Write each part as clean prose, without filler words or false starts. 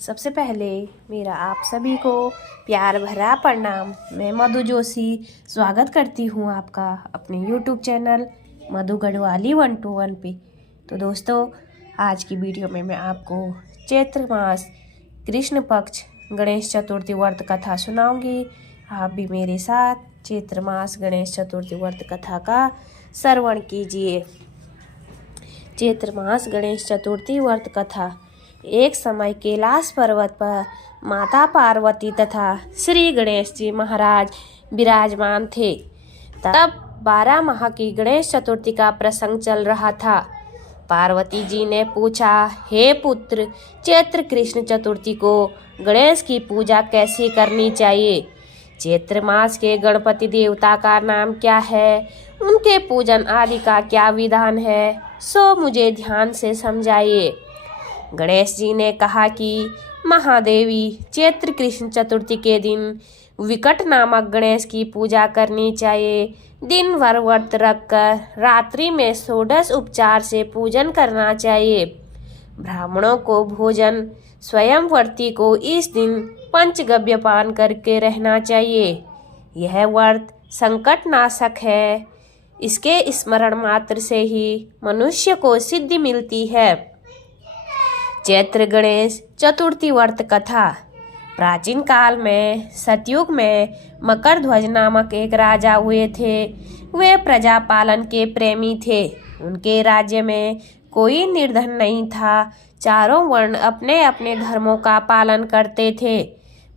सबसे पहले मेरा आप सभी को प्यार भरा प्रणाम। मैं मधु जोशी स्वागत करती हूँ आपका अपने YouTube चैनल मधु गढ़वाली 121 पे। तो दोस्तों, आज की वीडियो में मैं आपको चैत्र मास कृष्ण पक्ष गणेश चतुर्थी व्रत कथा सुनाऊंगी। आप भी मेरे साथ चैत्र मास गणेश चतुर्थी व्रत कथा का श्रवण कीजिए। चैत्र मास गणेश चतुर्थी व्रत कथा। एक समय कैलाश पर्वत पर माता पार्वती तथा श्री गणेश जी महाराज विराजमान थे। तब 12 माह की गणेश चतुर्थी का प्रसंग चल रहा था। पार्वती जी ने पूछा, हे पुत्र, चैत्र कृष्ण चतुर्थी को गणेश की पूजा कैसे करनी चाहिए? चैत्र मास के गणपति देवता का नाम क्या है? उनके पूजन आदि का क्या विधान है? सो मुझे ध्यान से समझाइए। गणेश जी ने कहा कि महादेवी, चैत्र कृष्ण चतुर्थी के दिन विकट नामक गणेश की पूजा करनी चाहिए। दिन भर व्रत रखकर रात्रि में षोडश उपचार से पूजन करना चाहिए। ब्राह्मणों को भोजन, स्वयं व्रती को इस दिन पंचगव्य पान करके रहना चाहिए। यह व्रत संकट नाशक है। इसके स्मरण मात्र से ही मनुष्य को सिद्धि मिलती है। चैत्र गणेश चतुर्थी व्रत कथा। प्राचीन काल में सतयुग में मकरध्वज नामक एक राजा हुए थे। वे प्रजा पालन के प्रेमी थे। उनके राज्य में कोई निर्धन नहीं था। चारों वर्ण अपने अपने धर्मों का पालन करते थे।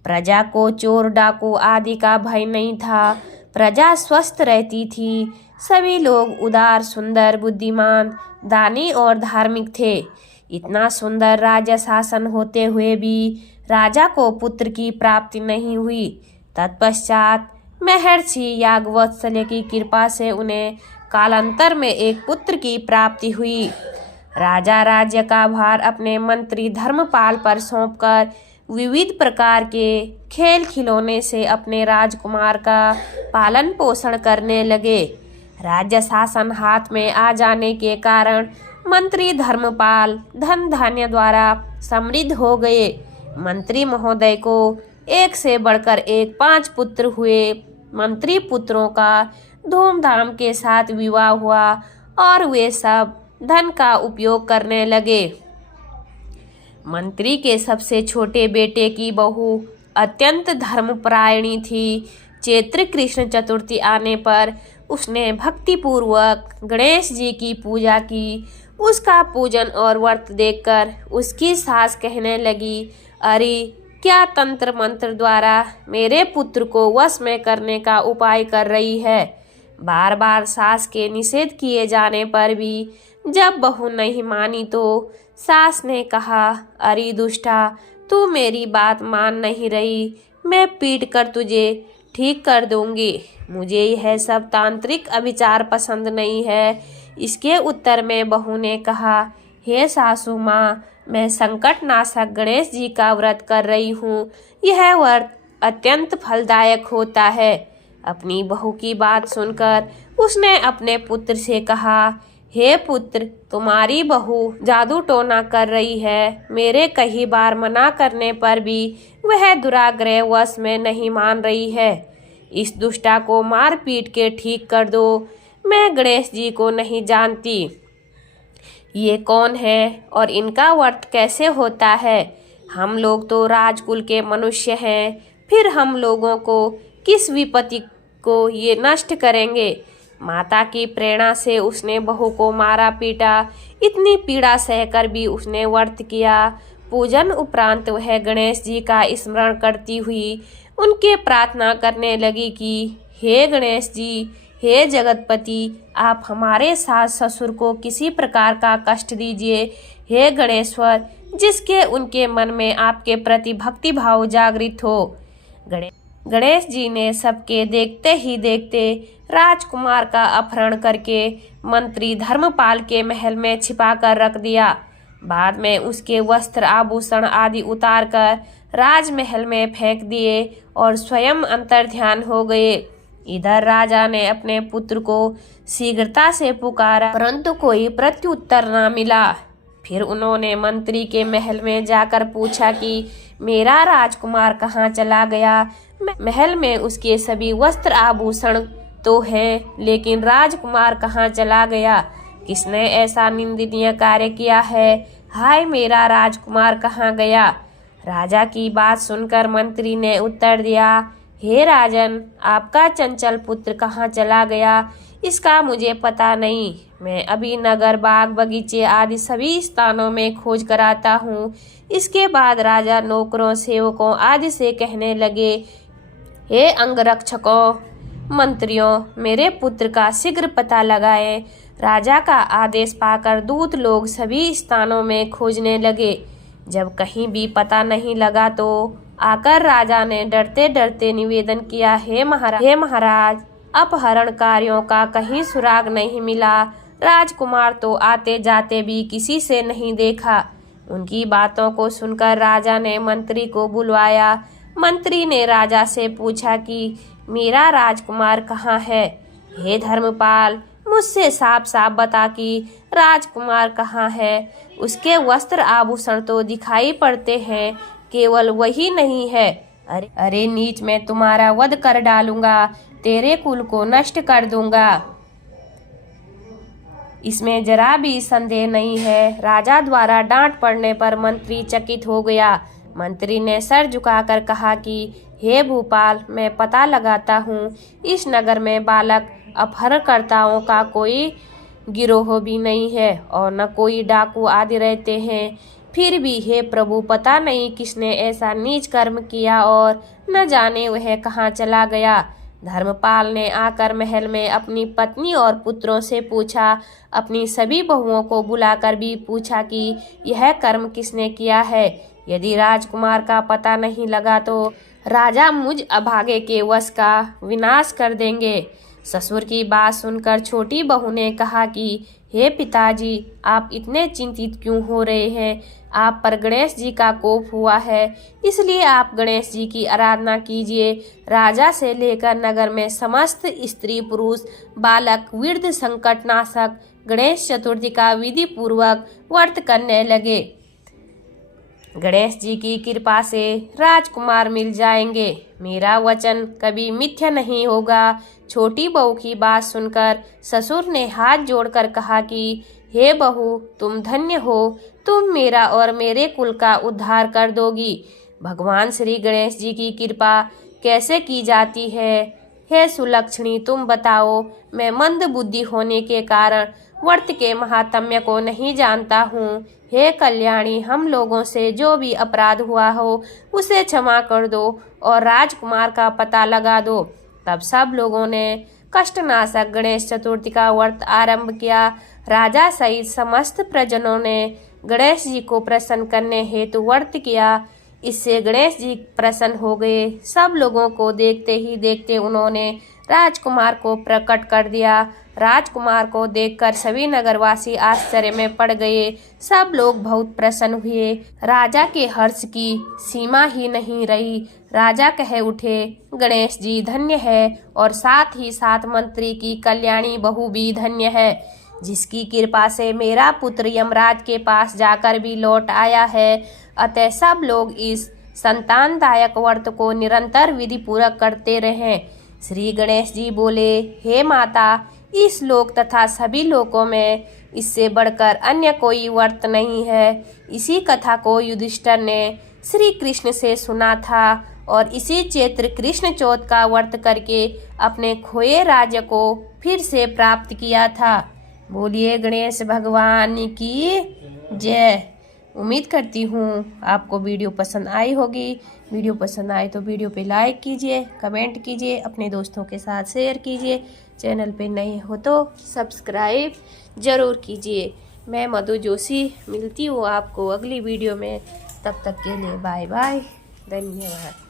प्रजा को चोर डाकू आदि का भय नहीं था। प्रजा स्वस्थ रहती थी। सभी लोग उदार, सुंदर, बुद्धिमान, दानी और धार्मिक थे। इतना सुंदर राज्य शासन होते हुए भी राजा को पुत्र की प्राप्ति नहीं हुई। तत्पश्चात महर्षि याज्ञवल्क्य की कृपा से उन्हें कालांतर में एक पुत्र की प्राप्ति हुई। राजा राज्य का भार अपने मंत्री धर्मपाल पर सौंपकर विविध प्रकार के खेल खिलौने से अपने राजकुमार का पालन पोषण करने लगे। राज्य शासन हाथ में आ जाने के कारण मंत्री धर्मपाल धन धान्य द्वारा समृद्ध हो गए। मंत्री महोदय को एक से बढ़कर एक 5 पुत्र हुए। मंत्री पुत्रों का धूमधाम के साथ विवाह हुआ और वे सब धन का उपयोग करने लगे। मंत्री के सबसे छोटे बेटे की बहू अत्यंत धर्मपरायणी थी। चैत्र कृष्ण चतुर्थी आने पर उसने भक्तिपूर्वक गणेश जी की पूजा की। उसका पूजन और व्रत देखकर उसकी सास कहने लगी, अरे, क्या तंत्र मंत्र द्वारा मेरे पुत्र को वश में करने का उपाय कर रही है? बार बार सास के निषेध किए जाने पर भी जब बहू नहीं मानी तो सास ने कहा, अरे दुष्टा, तू मेरी बात मान नहीं रही। मैं पीट कर तुझे ठीक कर दूंगी। मुझे यह सब तांत्रिक अभिचार पसंद नहीं है। इसके उत्तर में बहू ने कहा, हे सासू माँ, मैं संकट नाशक गणेश जी का व्रत कर रही हूँ। यह व्रत अत्यंत फलदायक होता है। अपनी बहू की बात सुनकर उसने अपने पुत्र से कहा, हे पुत्र, तुम्हारी बहू जादू टोना कर रही है। मेरे कई बार मना करने पर भी वह दुराग्रह वश में नहीं मान रही है। इस दुष्टा को मार पीट के ठीक कर दो। मैं गणेश जी को नहीं जानती। ये कौन है और इनका व्रत कैसे होता है? हम लोग तो राजकुल के मनुष्य हैं। फिर हम लोगों को किस विपत्ति को ये नष्ट करेंगे? माता की प्रेरणा से उसने बहू को मारा पीटा। इतनी पीड़ा सहकर भी उसने व्रत किया। पूजन उपरांत वह गणेश जी का स्मरण करती हुई उनके प्रार्थना करने लगी कि हे गणेश जी, हे जगतपति, आप हमारे सास ससुर को किसी प्रकार का कष्ट दीजिए। हे गणेश्वर, जिसके उनके मन में आपके प्रति भक्ति भाव जागृत हो। गणेश जी ने सबके देखते ही देखते राजकुमार का अपहरण करके मंत्री धर्मपाल के महल में छिपा कर रख दिया। बाद में उसके वस्त्र आभूषण आदि उतार कर राजमहल में फेंक दिए और स्वयं अंतर्ध्यान हो गए। इधर राजा ने अपने पुत्र को शीघ्रता से पुकारा, परंतु कोई प्रत्युत्तर न मिला। फिर उन्होंने मंत्री के महल में जाकर पूछा कि मेरा राजकुमार कहाँ चला गया। महल में उसके सभी वस्त्र आभूषण तो हैं, लेकिन राजकुमार कहाँ चला गया? किसने ऐसा निंदनीय कार्य किया है? हाय, मेरा राजकुमार कहाँ गया? राजा की बात सुनकर मंत्री ने उत्तर दिया, हे राजन, आपका चंचल पुत्र कहाँ चला गया इसका मुझे पता नहीं। मैं अभी नगर, बाग, बगीचे आदि सभी स्थानों में खोज कराता हूँ। इसके बाद राजा नौकरों, सेवकों आदि से कहने लगे, हे अंगरक्षकों, मंत्रियों, मेरे पुत्र का शीघ्र पता लगाएं। राजा का आदेश पाकर दूत लोग सभी स्थानों में खोजने लगे। जब कहीं भी पता नहीं लगा तो आकर राजा ने डरते डरते निवेदन किया, हे महाराज, अपहरणकारियों का कहीं सुराग नहीं मिला। राजकुमार तो आते जाते भी किसी से नहीं देखा। उनकी बातों को सुनकर राजा ने मंत्री को बुलवाया। मंत्री ने राजा से पूछा कि मेरा राजकुमार कहाँ है? हे धर्मपाल, मुझसे साफ साफ बता कि राजकुमार कहाँ है। उसके वस्त्र आभूषण तो दिखाई पड़ते हैं, केवल वही नहीं है। अरे नीच, मैं तुम्हारा वध कर डालूंगा, तेरे कुल को नष्ट कर दूंगा, इसमें जरा भी संदेह नहीं है। राजा द्वारा डांट पड़ने पर मंत्री चकित हो गया। मंत्री ने सर झुकाकर कहा कि हे भूपाल, मैं पता लगाता हूँ, इस नगर में बालक अपहरणकर्ताओं का कोई गिरोह भी नहीं है और न कोई डाकू आदि रहते हैं। फिर भी हे प्रभु, पता नहीं किसने ऐसा नीच कर्म किया और न जाने वह कहाँ चला गया। धर्मपाल ने आकर महल में अपनी पत्नी और पुत्रों से पूछा, अपनी सभी बहुओं को बुलाकर भी पूछा कि यह कर्म किसने किया है। यदि राजकुमार का पता नहीं लगा तो राजा मुझ अभागे के वश का विनाश कर देंगे। ससुर की बात सुनकर छोटी बहू ने कहा कि हे पिताजी, आप इतने चिंतित क्यों हो रहे हैं? आप पर गणेश जी का कोप हुआ है, इसलिए आप गणेश जी की आराधना कीजिए। राजा से लेकर नगर में समस्त स्त्री पुरुष, बालक, वृद्ध संकटनाशक गणेश चतुर्थी का विधि पूर्वक व्रत करने लगे। गणेश जी की कृपा से राजकुमार मिल जाएंगे। मेरा वचन कभी मिथ्या नहीं होगा। छोटी बहू की बात सुनकर ससुर ने हाथ जोड़कर कहा कि हे बहू, तुम धन्य हो, तुम मेरा और मेरे कुल का उद्धार कर दोगी। भगवान श्री गणेश जी की कृपा कैसे की जाती है? हे सुलक्षणी, तुम बताओ। मैं मंद बुद्धि होने के कारण व्रत के महात्म्य को नहीं जानता हूँ। हे कल्याणी, हम लोगों से जो भी अपराध हुआ हो उसे क्षमा कर दो और राजकुमार का पता लगा दो। तब सब लोगों ने कष्टनाशक गणेश चतुर्थी का व्रत आरंभ किया। राजा सहित समस्त प्रजनों ने गणेश जी को प्रसन्न करने हेतु व्रत किया। इससे गणेश जी प्रसन्न हो गए। सब लोगों को देखते ही देखते उन्होंने राजकुमार को प्रकट कर दिया। राजकुमार को देखकर सभी नगरवासी आश्चर्य में पड़ गए। सब लोग बहुत प्रसन्न हुए। राजा के हर्ष की सीमा ही नहीं रही। राजा कह उठे, गणेश जी धन्य है और साथ ही साथ मंत्री की कल्याणी बहू भी धन्य है, जिसकी कृपा से मेरा पुत्र यमराज के पास जाकर भी लौट आया है। अतः सब लोग इस संतानदायक व्रत को निरंतर विधि पूर्वक करते रहें। श्री गणेश जी बोले, हे माता, इस लोक तथा सभी लोकों में इससे बढ़कर अन्य कोई व्रत नहीं है। इसी कथा को युधिष्ठिर ने श्री कृष्ण से सुना था और इसी चैत्र कृष्ण चौथ का व्रत करके अपने खोए राज्य को फिर से प्राप्त किया था। बोलिए गणेश भगवान की जय। उम्मीद करती हूँ आपको वीडियो पसंद आई होगी। वीडियो पसंद आए तो वीडियो पे लाइक कीजिए, कमेंट कीजिए, अपने दोस्तों के साथ शेयर कीजिए। चैनल पे नए हो तो सब्सक्राइब ज़रूर कीजिए। मैं मधु जोशी मिलती हूँ आपको अगली वीडियो में। तब तक के लिए बाय बाय, धन्यवाद।